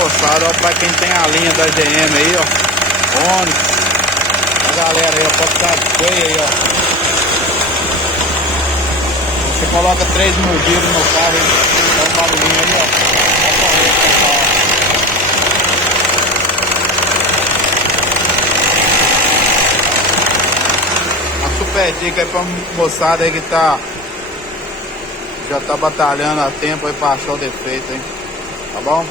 moçada, ó, pra quem tem a linha da GM aí, ó. Onix. A galera aí, ó, pode ficar feio aí, ó. Você coloca 3 movidos no carro e dá um barulhinho aí, ó. Uma super dica aí pra moçada aí que já tá batalhando há tempo aí pra achar o defeito, hein? Tá bom?